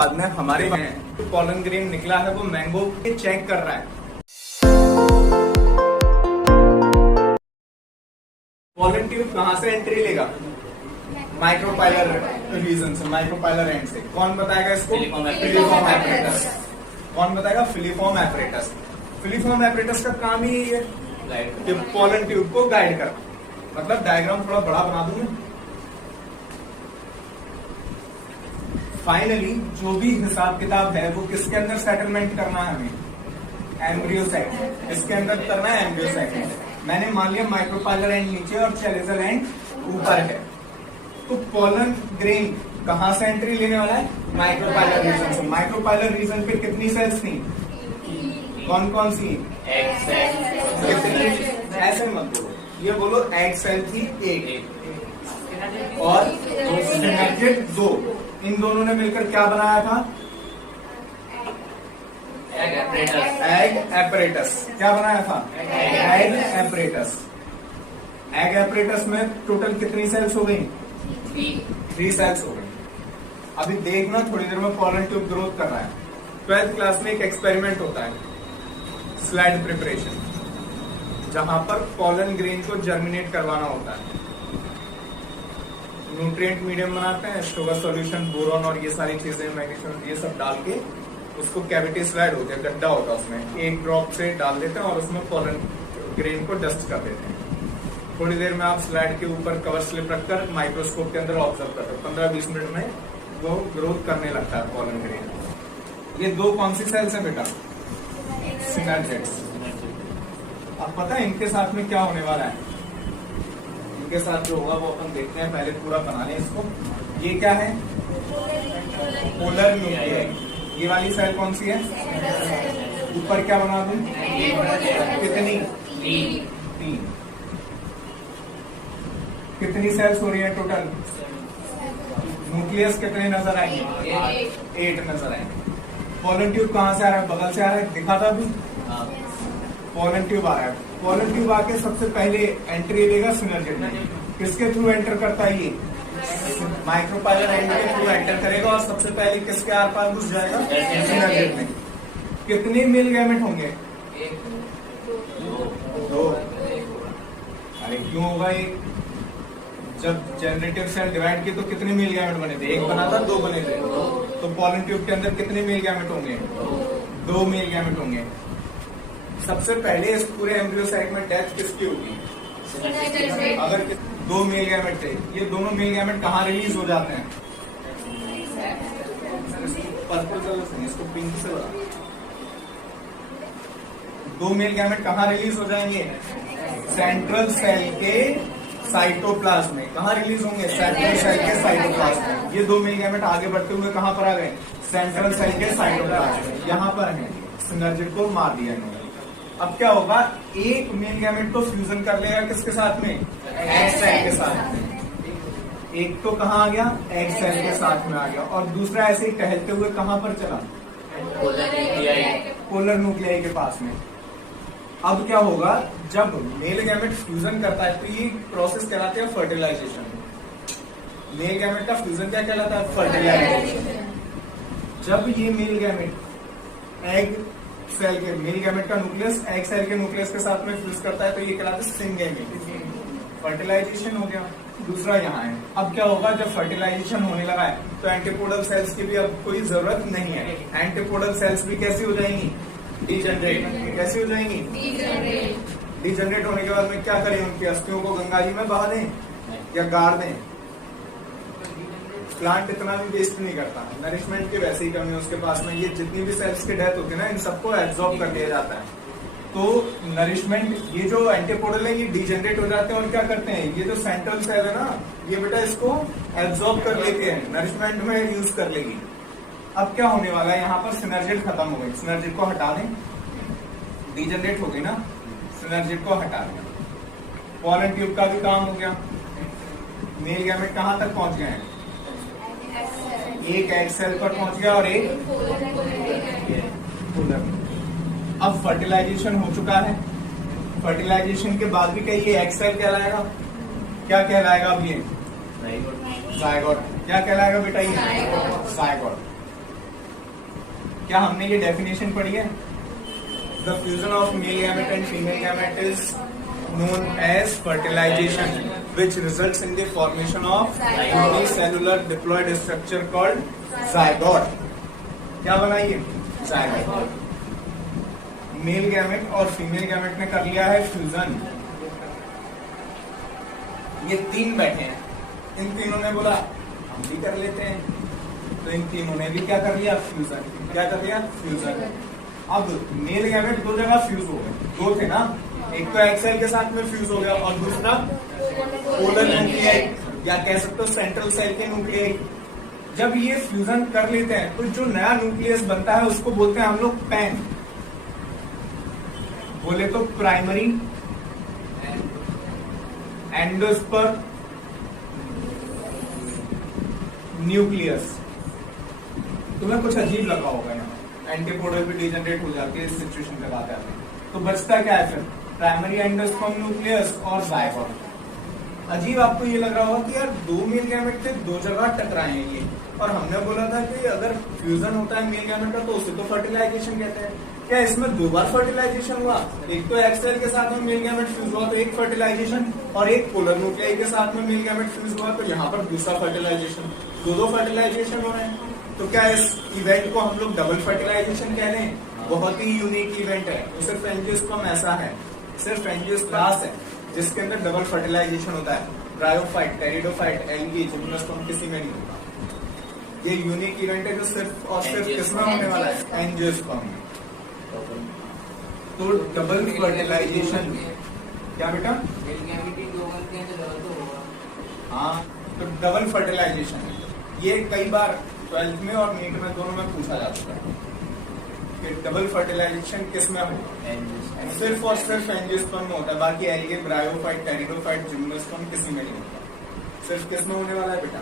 बाद में हमारे पोलन ग्रेन निकला है वो मैंगो के चेक कर रहा है। पोलन ट्यूब कहां से एंट्री लेगा? माइक्रोपाइलर रीजन से, माइक्रोपाइलर एंड से। कौन बताएगा इसको? Filiform apparatus. कौन बताएगा? Filiform apparatus. फिलीफॉर्म एपरेटस का काम ही है कि पोलन ट्यूब को गाइड करना। मतलब डायग्राम थोड़ा बड़ा बना दूं मैं। फाइनली जो भी हिसाब किताब है वो किसके अंदर सेटलमेंट करना है हमें? Embryo site. इसके अंदर करना है एम्ब्रियो साइट। मैंने मान लिया माइक्रोपाइलर एंड नीचे और चैलेजल एंड ऊपर है, तो पोलन ग्रेन कहां से एंट्री लेने वाला है? माइक्रोपाइलर रीजन से। माइक्रोपाइलर रीजन पे कितनी सेल्स थी? कौन कौन सी? कितनी? ऐसे मत बोलो, ये बोलो एग सेल थी एक और सिनर्जिड 2। इन दोनों ने मिलकर क्या बनाया था? Egg apparatus. क्या बनाया था? Egg apparatus. एग एपरेटस में टोटल कितनी सेल्स हो गई? 3 सेल्स हो गई। अभी देखना थोड़ी देर में पोलन ट्यूब ग्रोथ कर रहा है। 12th क्लास में एक एक्सपेरिमेंट होता है, स्लाइड प्रिपरेशन, जहां पर पोलन ग्रेन को जर्मिनेट करवाना होता है। न्यूट्रिएंट मीडियम बनाते हैं, शुगर सॉल्यूशन, बोरॉन और ये सारी चीजें, मैग्नीशियम, ये सब डाल के उसको कैविटी स्लाइड होती है, गड्ढा होता है उसमें, एक ड्रॉप से डाल देते हैं और उसमें पोलन ग्रेन को डस्ट कर देते हैं। थोड़ी देर में आप स्लाइड के ऊपर कवर स्लिप रखकर माइक्रोस्कोप के अंदर ऑब्जर्व करते हो। 15-20 मिनट में वो ग्रोथ करने लगता है पोलन ग्रेन। ये 2 कौन सी सेल्स है बेटा? सिनर्जिड्स। अब पता है इनके साथ में क्या होने वाला है? इनके साथ जो होगा वो अपन देखते हैं, पहले पूरा बना लें इसको। ये क्या है? Polar nuclei. ये वाली सेल कौन सी है? ऊपर क्या बना दूं? कितनी? 3। कितनी सेल्स हो रही है टोटल? न्यूक्लियस कितने नजर आएंगे? 8 नजर आएंगे। पोलन ट्यूब कहां से आ रहा है? बगल से आ रहा है, दिखा था अभी। पोलन ट्यूब आ रहा है। पोलन ट्यूब आके सबसे पहले एंट्री लेगा सिनर्जिड में। किसके थ्रू एंटर करता है ये? माइक्रोपाइलर एंड के थ्रू एंटर करेगा और सबसे पहले किसके आर पार घुस जाएगा? सिनर्जिड में। कितने मेल गैमेट होंगे? 2। अरे क्यों होगा? एक जब जनरेटिव सेल डिवाइड की तो कितने मेल गैमेट बने थे? 1 बना था, 2 बने थे। तो पोलन ट्यूब के अंदर कितने मेल गैमेट होंगे? 2 मेल गैमेट होंगे। सबसे पहले इस पूरे एम्ब्रियो साइट में डेथ किसकी होगी? अगर 2 मेल गैमेट थे, ये दोनों मेल गैमेट कहाँ रिलीज हो जाते हैं? पर्पल कलर से, इसको पिंक से बता। 2 मेल गैमेट कहाँ रिलीज हो जाएंगे? सेंट्रल सेल के साइटोप्लाज्म में। कहाँ रिलीज होंगे? सेंट्रल सेल के साइटोप्लाज्म में। ये 2 मेल गैमेट आगे बढ़ते हुए कहाँ पर आ गए? सेंट्रल सेल के साइटोप्लाज्म में। यहाँ पर है, सिनर्जिड को मार दिया इन्होंने। अब क्या होगा? एक मेल गैमेट तो फ्यूजन कर लेगा किसके साथ में? एग सेल के साथ में। एक तो कहाँ आ गया? एग सेल के साथ में आ गया, और दूसरा ऐसे ही टहलते हुए कहाँ पर चला? पोलर न्यूक्लियाई के पास में। अब क्या होगा? जब मेल गैमेट फ्यूजन करता है तो ये प्रोसेस कहलाता है फर्टिलाइजेशन। मेल गैमेट का फ्यूजन क्या कहलाता है? फर्टिलाइजेशन। जब ये मेल गैमेट एग सेल के, मेल गैमेट का न्यूक्लियस एग सेल के न्यूक्लियस के साथ में फ्यूज करता है तो ये कहलाता है सिंगेमीट। फर्टिलाइजेशन हो गया। दूसरा यहाँ है। अब क्या होगा? जब फर्टिलाइजेशन होने लगा है तो एंटीपोडल सेल्स की भी अब कोई जरूरत नहीं है। एंटीपोडल सेल्स भी कैसी हो जाएंगी? डिजनरेट। कैसी हो जाएंगी? डिजनरेट होने के बाद में क्या करें? उनकी अस्थियों को गंगा जी में बहा दें या गाड़ दें? प्लांट इतना भी वेस्ट नहीं करता, नरिशमेंट की वैसे ही कमी है उसके पास में। ये जितनी भी सेल्स की डेथ होती है ना, इन सबको एब्जॉर्ब कर लिया जाता है। तो नरिशमेंट, ये जो एंटीपोडल है ये डिजनरेट हो जाते हैं और क्या करते हैं? ये जो सेंट्रल सेल है ना, ये बेटा इसको एब्जॉर्ब कर लेते हैं, नरिशमेंट में यूज कर लेगी। अब क्या होने वाला है? यहाँ पर सिनर्जिड खत्म हो गई। सिनर्जिड को हटा दें, डिजनरेट हो गई ना, सिनर्जिड को हटा दें। पोलन ट्यूब का भी काम हो गया। मेल गैमेट कहाँ तक पहुंच गए हैं? एक एग सेल पर पहुंच गया और एक पोलर। अब फर्टिलाइजेशन हो चुका है। फर्टिलाइजेशन के बाद भी कहीं ये एग सेल कहलाएगा? क्या कहलाएगा? अब ये जायगोट। क्या कहलाएगा बेटा? ये जायगोट। क्या हमने ये डेफिनेशन पढ़ी है? The fusion of male gamete and female gamete is known as fertilization, which results in the formation of unicellular diploid structure called zygote. क्या बनाइए? zygote. मेल गैमेट और फीमेल गैमेट ने कर लिया है फ्यूजन। ये तीन बैठे हैं, इन तीनों ने बोला हम भी कर लेते हैं, तो इन तीनों ने भी क्या कर लिया? फ्यूजन। क्या कर लिया? फ्यूजन। अब मेल गैमेट दो जगह फ्यूज हो गए, दो थे ना, एक तो एक्सेल के साथ में फ्यूज हो गया और दूसरा पोलर न्यूक्लियाई या कह सकते हो सेंट्रल सेल के न्यूक्लियाई। जब ये फ्यूजन कर लेते हैं तो जो नया न्यूक्लियस बनता है उसको बोलते हैं हम लोग पैन। बोले तो प्राइमरी एंडोस्पर्म न्यूक्लियस। तुम्हें कुछ अजीब लगा होगा यहाँ, एंटीपोडल भी डिजनरेट हो जाती है इस सिचुएशन पे बात आती है। तो बचता क्या है फिर? प्राइमरी एंडोस्पर्म न्यूक्लियस और जायगोट। अजीब आपको ये लग रहा होगा कि यार दो मेल गैमेट थे, दो जगह टकराए हैं ये, और हमने बोला था कि अगर फ्यूजन होता है मेल गैमेट का तो उसे तो फर्टिलाइजेशन कहते हैं। क्या इसमें दो बार फर्टिलाइजेशन हुआ? एक तो एक्सेल के साथ में मेल गैमेट फ्यूज हुआ तो एक फर्टिलाइजेशन, और एक पोलर न्यूक्लियाई के साथ में मेल गैमेट फ्यूज हुआ तो यहाँ पर दूसरा फर्टिलाइजेशन। दो फर्टिलाइजेशन हो रहे हैं। तो क्या इस इवेंट को हम लोग डबल फर्टिलाइजेशन कह रहे हैं? बहुत ही यूनिक इवेंट है। तो सिर्फ एंजियोस्पर्म ऐसा है, सिर्फ एंजियोस्पर्म है जिसके अंदर डबल फर्टिलाइजेशन होता है। ब्रायोफाइट, टेरिडोफाइट, एल्गी, जिम्नोस्पर्म किसी में नहीं होता। ये यूनिक इवेंट है जो सिर्फ और सिर्फ किसमें होने वाला है? एंजियोस्पर्म में। तो डबल फर्टिलाइजेशन क्या बेटा? हाँ, तो डबल फर्टिलाइजेशन ये कई बार 12th में और नीट में दोनों में पूछा जा चुका है कि डबल फर्टिलाइजेशन किस में होगा? सिर्फ और सिर्फ एंजियोस्पर्म में होता है। बाकी एल्गे, ब्रायोफाइट, टेरिडोफाइट, जिम्नोस्पर्म किसी में नहीं होता। सिर्फ किस में होने वाला है बेटा?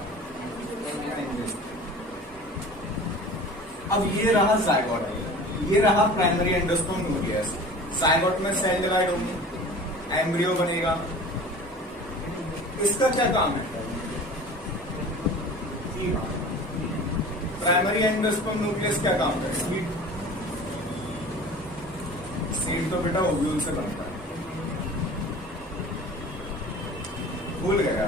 एंजियोस्पर्म। अब ये रहा जायगोट, ये रहा प्राइमरी एंडोस्पर्म न्यूक्लियस। जायगोट में सेल डिवाइड होगी, एम्ब्रियो बनेगा। इसका क्या काम है? प्राइमरी एंडोस्पर्म न्यूक्लियस क्या काम करे? सीड तो बेटा ओव्यूल से बनता है, भूल गया।